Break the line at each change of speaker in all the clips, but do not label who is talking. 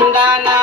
ಧರ್ಮಾನಂದನ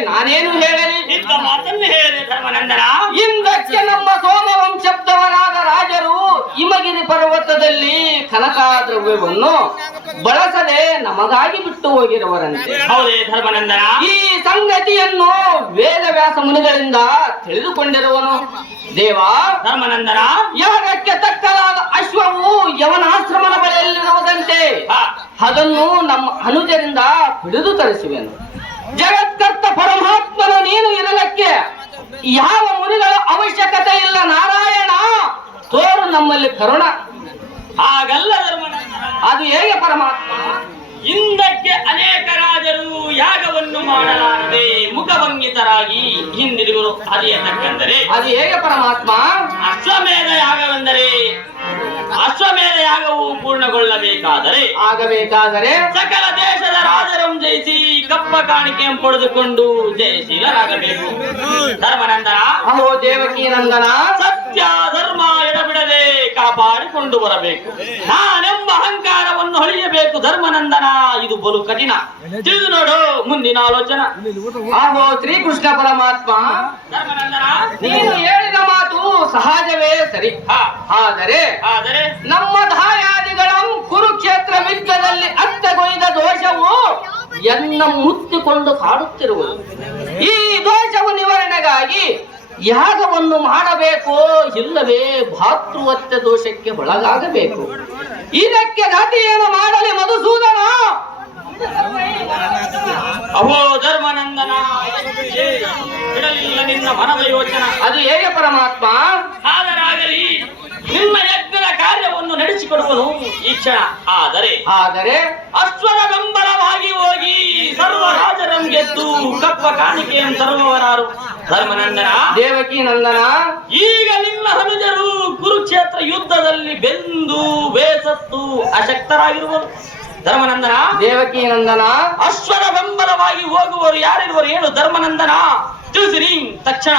ನಾನೇನು ಹೇಳಲಿ
ಇದ್ದ ಮಾತನ್ನು ಹೇಳಿ ಧರ್ಮನಂದನ.
ಇಂದಕ್ಕೆ ನಮ್ಮ ಸೋಮವಂಶಬ್ದವರಾದ ರಾಜರು ಹಿಮಗಿರಿ ಪರ್ವತದಲ್ಲಿ ಕನಕ ದ್ರವ್ಯವನ್ನು ಬಳಸದೆ ನಮಗಾಗಿ ಬಿಟ್ಟು ಹೋಗಿರುವರಂತೆ.
ಹೌದೇ ಧರ್ಮನಂದನ.
ಈ ಸಂಗತಿಯನ್ನು ವೇದವ್ಯಾಸ ಮುನಿಗಳಿಂದ ತಿಳಿದುಕೊಂಡಿರುವನು. ದೇವ
ಧರ್ಮನಂದನ.
ಯಾಗಕ್ಕೆ ತಕ್ಕಲಾದ ಅಶ್ವವು ಯವನಾಶ್ರಮದ ಬಳಿಯಲ್ಲಿರುವುದಂತೆ. ಅದನ್ನು ನಮ್ಮ ಅನುಜರಿಂದ ಹಿಡಿದು ತರಿಸುವೆನು. ಜಗತ್ಕರ್ತ ಪರಮಾತ್ಮನ ನೀನು ಇರಲಕ್ಕೆ ಯಾವ ಮುನಿಗಳ ಅವಶ್ಯಕತೆ ಇಲ್ಲ. ನಾರಾಯಣ ತೋರು ನಮ್ಮಲ್ಲಿ ಕರುಣ.
ಹಾಗಲ್ಲ
ಅದು ಹೇಗೆ ಪರಮಾತ್ಮ?
ಹಿಂದಕ್ಕೆ ಅನೇಕ ರಾಜರು ಯಾಗವನ್ನು ಮಾಡಲಾರದೆ ಮುಖಭಂಗಿತರಾಗಿ ಹಿಂದಿರುಗರು. ಅದು ತಕ್ಕಂದರೆ
ಅದು ಹೇಗೆ ಪರಮಾತ್ಮ?
ಅಶ್ವಮೇಧ ಯಾಗವೆಂದರೆ ಅಶ್ವಮೇಧ ಯಾಗವು ಪೂರ್ಣಗೊಳ್ಳಬೇಕಾದರೆ
ಆಗಬೇಕಾದರೆ
ಸಕಲ ದೇಶದ ರಾಜರನ್ನು ಜಯಿಸಿ ಕಪ್ಪ ಕಾಣಿಕೆಯನ್ನು ಪಡೆದುಕೊಂಡು ಜಯಶೀಲರಾಗಬೇಕು ಧರ್ಮನಂದನ
ಅಹೋ ದೇವಕಿ ನಂದನ
ಸತ್ಯ ಧರ್ಮ ಎಡಬಿಡದೆ ಕಾಪಾಡಿಕೊಂಡು ಬರಬೇಕು. ನಾನೆಂಬ ಅಹಂಕಾರವನ್ನು ಹೊಳೆಯಬೇಕು ಧರ್ಮನಂದನ ಇದು ಬಲು ಕಠಿಣ. ತಿಳಿದು ನೋಡು ಮುಂದಿನ ಆಲೋಚನಾ.
ಅಹೋ ಶ್ರೀಕೃಷ್ಣ ಪರಮಾತ್ಮ
ಧರ್ಮನಂದನ
ನೀನು ಹೇಳಿದ ಮಾತು ಸಹಜವೇ ಸರಿ. ಆದರೆ
ಆದರೆ
ನಮ್ಮ ದಾಯಾದಿಗಳ ಕುರುಕ್ಷೇತ್ರ ಯುದ್ಧದಲ್ಲಿ ಅತ್ತಗೊಯ್ದ ದೋಷವು ಎನ್ನ ಮುತ್ತಿಕೊಂಡು ಕಾಡುತ್ತಿರುವುದು ಈ ದೋಷವು ನಿವಾರಣೆಗಾಗಿ ಯಾಗವನ್ನು ಮಾಡಬೇಕೋ ಇಲ್ಲವೇ ಭಾತೃವತ್ಯ ದೋಷಕ್ಕೆ ಒಳಗಾಗಬೇಕು. ಇದಕ್ಕೆ ಗತಿಯನ್ನು ಮಾಡಲಿ ಮಧುಸೂದನ?
ಅವೋ ಧರ್ಮನಂದನ ನಿನ್ನ ಮನದ ಯೋಚನ.
ಅದು ಹೇಗೆ ಪರಮಾತ್ಮ?
ಆದರಾಗಲಿ ನಿಮ್ಮ ಯಜ್ಞದ ಕಾರ್ಯವನ್ನು ನಡೆಸಿಕೊಡುವನು ಈ ಕ್ಷಣ ಆದರೆ
ಆದರೆ
ಅಶ್ವರ ಬೆಂಬಲವಾಗಿ ಹೋಗಿ ಸರ್ವ ಗೆದ್ದು ಕಪ್ಪ ಕಾಣಿಕೆಯನ್ನು ತರುವವರಾರು ಧರ್ಮನಂದನ.
ದೇವಕಿ ನಂದನ.
ಈಗ ನಿಮ್ಮ ಹನುಜರು ಕುರುಕ್ಷೇತ್ರ ಯುದ್ಧದಲ್ಲಿ ಬೆಂದು ಬೇಸತ್ತು ಅಶಕ್ತರಾಗಿರುವರು. ಧರ್ಮನಂದನ.
ದೇವಕಿ ನಂದನ.
ಅಶ್ವದ ಬೆಂಬಲವಾಗಿ ಹೋಗುವವರು ಯಾರಿರುವರು? ಏನು ಧರ್ಮನಂದನ. ತಿಳಿಸಿರಿ ತಕ್ಷಣ.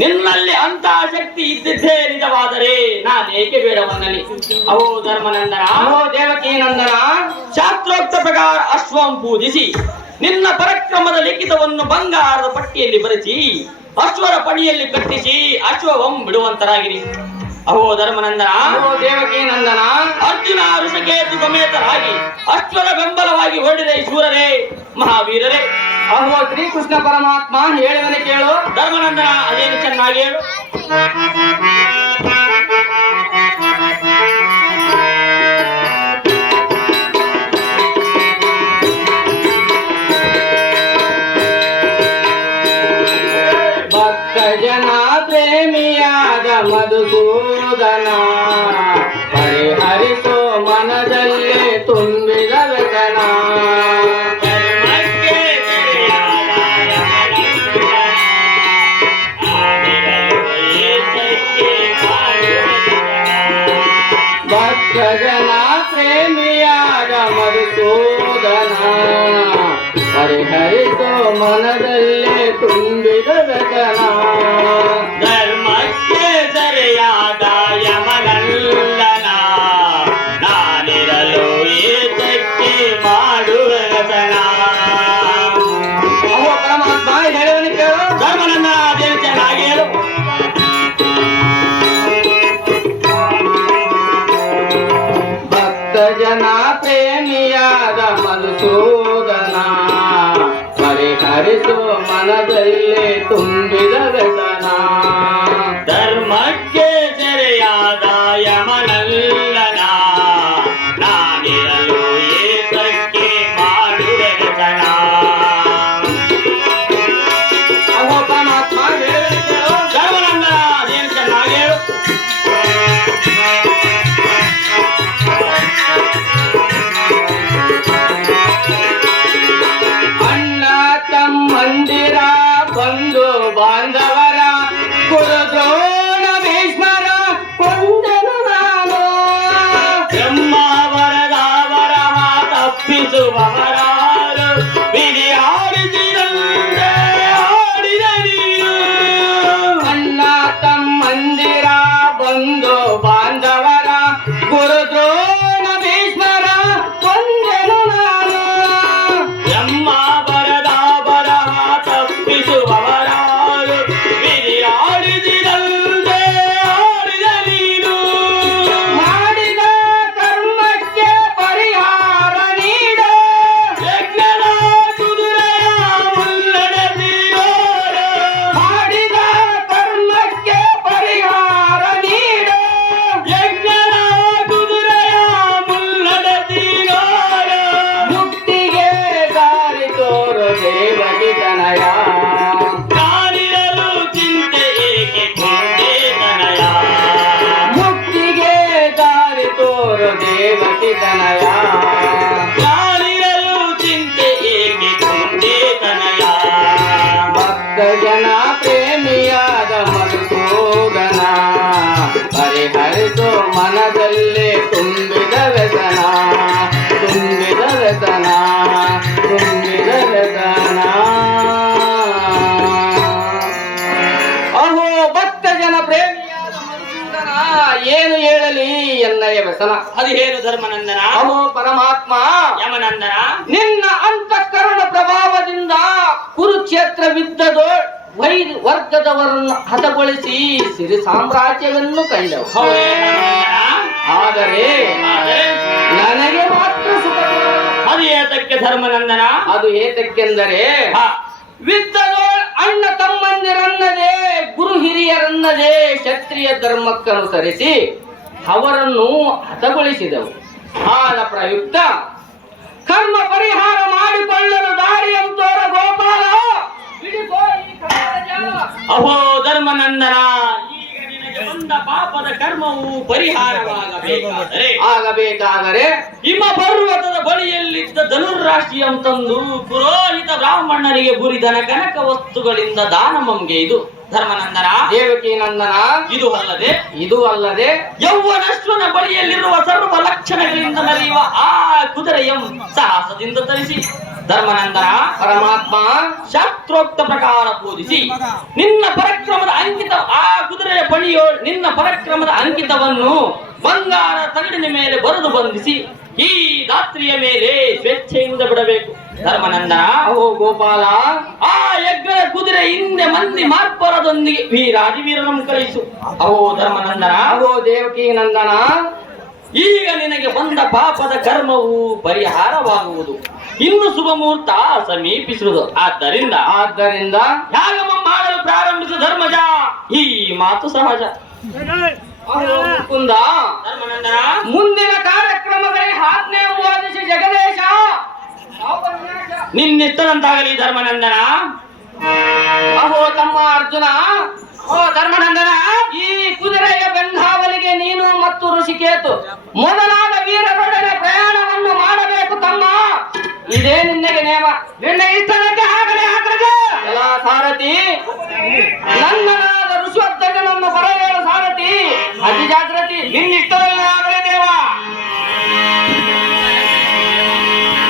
ನಿನ್ನಲ್ಲಿ ಅಂತ ಶಕ್ತಿ ಇದ್ದಿದ್ದೇ ನಿಜವಾದರೆ ನಾನೇಕೆ ಬೇಡವನ್ನಲಿ? ಅಹೋ ಧರ್ಮನಂದನ
ಅಹೋ ದೇವಕಿ ನಂದನ
ಶಾಸ್ತ್ರೋಕ್ತ ಪ್ರಕಾರ ಅಶ್ವಂ ಪೂಜಿಸಿ, ನಿನ್ನ ಪರಕ್ರಮದ ಲಿಖಿತವನ್ನು ಬಂಗಾರದ ಪಟ್ಟಿಯಲ್ಲಿ ಬರೆಸಿ, ಅಶ್ವರ ಪಣಿಯಲ್ಲಿ ಕಟ್ಟಿಸಿ ಅಶ್ವವಂ ಬಿಡುವಂತರಾಗಿರಿ. ಅಹೋ ಧರ್ಮನಂದನ
ಅಹೋ ದೇವಕಿ ನಂದನ
ಅರ್ಜುನ ಋಷಿಕೇತು ಸಮೇತರಾಗಿ ಅಶ್ವರ ಬೆಂಬಲವಾಗಿ ಹೊರಡಿದೆ ಶೂರರೇ ಮಹಾವೀರರೇ.
ಅಹೋ ಶ್ರೀಕೃಷ್ಣ ಪರಮಾತ್ಮ ಹೇಳುವನೆ ಕೇಳು.
ಧರ್ಮನಂದನ ಅದೇನು ಚೆನ್ನಾಗಿ ಹೇಳು.
ಭಕ್ತ ಜನ ಪ್ರೇಮಿಯಾದ ಮಧುಸೂದನ ಭಕ್ತ ಜನ ಪ್ರೇಮಿಯಾದ ಮಧುಸೂದನ ಪರಿಹರಿಸೋ ಮನದಲ್ಲಿ ತುಂಬಿದ ವ್ಯಸನ ಏನು
ಧರ್ಮನಂದನ.
ಅಮೋ ಪರಮಾತ್ಮ.
ಯಮನಂದನ.
ನಿನ್ನ ಅಂತಃಕರಣ ಪ್ರಭಾವದಿಂದ ಕುರುಕ್ಷೇತ್ರ ಬಿದ್ದದು ವೈ ವರ್ಗದವರನ್ನು ಹತಗೊಳಿಸಿ ಸಿರಿ ಸಾಮ್ರಾಜ್ಯವನ್ನು ಕಂಡವು. ಆದರೆ ನನಗೆ ಮಾತ್ರ ಸುಖ
ಅದು ಏತಕ್ಕೆ ಧರ್ಮನಂದನ?
ಅದು ಏತಕ್ಕೆಂದರೆ ವಿದ್ದದೋ ಅಣ್ಣ ತಮ್ಮಂದಿರನ್ನದೇ ಗುರು ಹಿರಿಯರನ್ನದೇ ಕ್ಷತ್ರಿಯ ಧರ್ಮಕ್ಕನುಸರಿಸಿ ಅವರನ್ನು ಹತಗೊಳಿಸಿದವು ಕಾಲ ಪ್ರಯುಕ್ತ ಕರ್ಮ ಪರಿಹಾರ ಮಾಡಿಕೊಳ್ಳಲು ದಾರಿಯಂತೋರ ಗೋಪಾಲ.
ಅಹೋ ಧರ್ಮನಂದನ ಬಂದ ಪಾಪದ ಕರ್ಮವು ಪರಿಹಾರವಾಗಬೇಕಾದರೆ
ಆಗಬೇಕಾದರೆ
ಹಿಮ ಪರ್ವತದ ಬಳಿಯಲ್ಲಿದ್ದ ಧನುರ್ರಾಶಿಯಂ ತಂದು ಪುರೋಹಿತ ಬ್ರಾಹ್ಮಣರಿಗೆ ಬುರಿದನ ಕನಕ ವಸ್ತುಗಳಿಂದ ದಾನ ಇದು ಧರ್ಮನಂದನ?
ದೇವಕಿ ನಂದನ
ಇದು ಅಲ್ಲದೆ?
ಇದು ಅಲ್ಲದೆ?
ಯೌವನಶ್ವನ ಬಳಿಯಲ್ಲಿರುವ ಸರ್ವ ಲಕ್ಷಣಗಳಿಂದ ನಡೆಯುವ ಆ ಕುದುರೆಯಂ ಸಾಹಸದಿಂದ ತರಿಸಿ. ಧರ್ಮನಂದನ?
ಪರಮಾತ್ಮ?
ಶಾಸ್ತ್ರೋಕ್ತ ಪ್ರಕಾರ ಬೋಧಿಸಿ. ನಿನ್ನ ಪರಕ್ರಮದ ಅಂಕಿತ ಆ ಕುದುರೆಯ ಬಳಿಯೋ ನಿನ್ನ ಪರಕ್ರಮದ ಅಂಕಿತವನ್ನು ಬಂಗಾರ ತಗಡಿನ ಮೇಲೆ ಬರೆದು ಬಂಧಿಸಿ. ಈ ರಾತ್ರಿಯ ಮೇಲೆ ಸ್ವೇಚ್ಛೆಯಿಂದ ಬಿಡಬೇಕು. ಧರ್ಮನಂದನ
ಓ ಗೋಪಾಲ
ಆ ಯಜ್ಞದ ಕುದುರೆ ಹಿಂದೆ ಮಂದಿ ಮಾರ್ಪರದೊಂದಿಗೆ ಈ ರಾಜವೀರನಂ ಕಳಿಸು ಓ ಧರ್ಮನಂದನ
ಓ ದೇವಕಿ ನಂದನ
ಈಗ ನಿನಗೆ ಬಂದ ಪಾಪದ ಕರ್ಮವು ಪರಿಹಾರವಾಗುವುದು. ಇನ್ನು ಶುಭ ಮುಹೂರ್ತ ಸಮೀಪಿಸುವುದು ಆದ್ದರಿಂದ
ಆದ್ದರಿಂದ
ಯಾಗಮ ಮಾಡಲು ಪ್ರಾರಂಭಿಸು ಧರ್ಮಜ. ಈ ಮಾತು ಸಹಜ.
ಮುಕುಂದ.
ಧರ್ಮನಂದನ.
ಮುಂದಿನ ಕಾರ್ಯಕ್ರಮಗಳಿಗೆ ಆಜ್ಞೆ ಉಪಾದಿಸಿ ಜಗದೇಶ.
ನಿನ್ನಿತ್ತದಂತಾಗಲಿ ಧರ್ಮನಂದನ.
ಅಹೋ ತಮ್ಮ ಅರ್ಜುನ. ಓ ಧರ್ಮನಂದನ. ಈ ಕುದುರೆಯ ಬೆಂಗಾವಲಿಗೆ ನೀನು ಮತ್ತು ಋಷಿಕೇತು ಮೊದಲಾದ ವೀರರೊಡನೆ ಪ್ರಯಾಣವನ್ನು ಮಾಡಬೇಕು ತಮ್ಮ. ಇದೇ ನಿನ್ನಗೆ ನೇಮ. ನಿನ್ನ ಇಷ್ಟದಂತೆ జాగ్రత్త. నిన్ను ఇస్తానన్నా